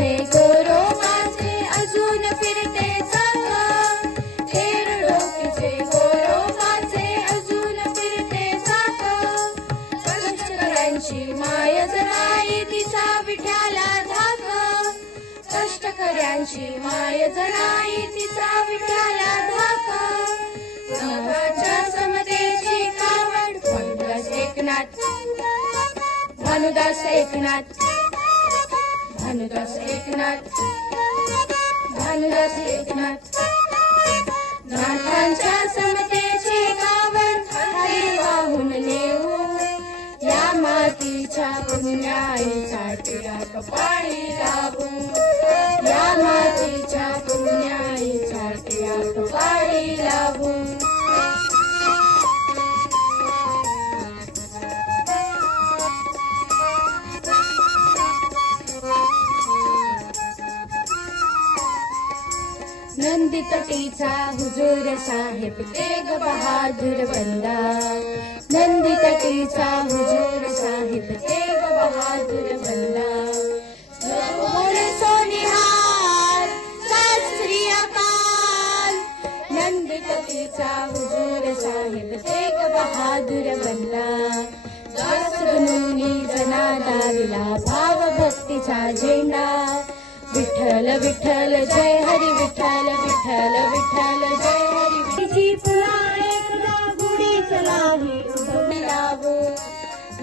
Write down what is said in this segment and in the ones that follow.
डोकीचे गोरोबाचे अजून फिरते चाक, थेर डोकीचे गोरोबाचे अजून फिरते चाक. कष्टकऱ्यांची माय जनाई तिचा विठ्ठला धाक, कष्टकऱ्यांची माय जनाई तिचा विठ्ठला धाक. समाजाच्या समतेची कावड भानुदास एकनाथ, भानुदास एकनाथ, भानुदास एकनाथ, भानुदास एकनाथ. नाथांच्या समतेची कावड खाली वाहून नेऊ, या मातीच्या पुण्याईच्या कपाळी लावू, या मातीच्या पुण्याईच्या कपाळी लावू. नंदी तटीचा हुजूर साहेब तेग बहादूर बंदा, नंदी तटीचा हुजूर साहेब तेग बहादूर बंदा. बोले सोनिहार सत श्री अकाल, नंदी तटीचा हुजूर साहेब तेग बहादूर बंदा. दास बनूनी जनादारीला भाव भक्तीचा झेंडा, विठ्ठल विठ्ठल जय हरी विठ्ठल, विठ्ठल विठ्ठल जय हरी. तिची फुला एकदा गुढी चलावी उभी लावू,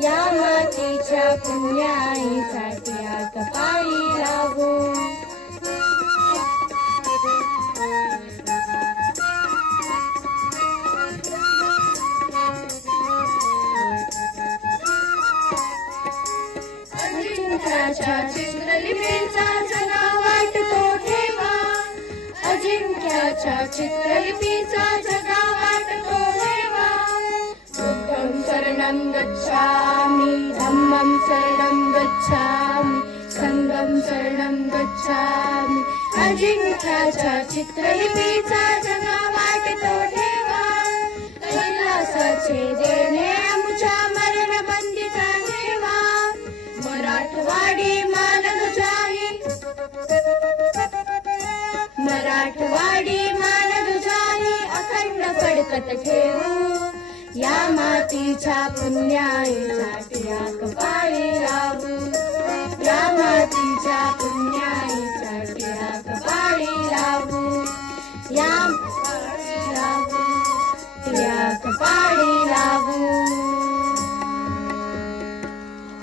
या मातीच्या पुण्याईसाठी कपाळी लावू. अजिंक्याच्या चित्रलिपीचा जगा वाटतो ठेवा, अजिंक्याच्या चित्रलिपीचा जगा वाटतो ठेवा. बुद्धं शरणं गच्छामि, धम्मं शरणं गच्छामि, संघं शरणं गच्छामि. अजिंक्याच्या चित्रलिपीचा जगा वाटतो ठेवा, कैलासाचे देणे आमच्या मरणबंदीचा ठेवा. मराठवाडी मानधुजाही, मराठवाडी मानधुजाही अखंड फडकत ठेवू, या मातीच्या पुण्याईसाठी कपाळी लावू, या मातीच्या पुण्याईसाठी कपाळी लावू, या कपाळी लावू, कपाळी लावू.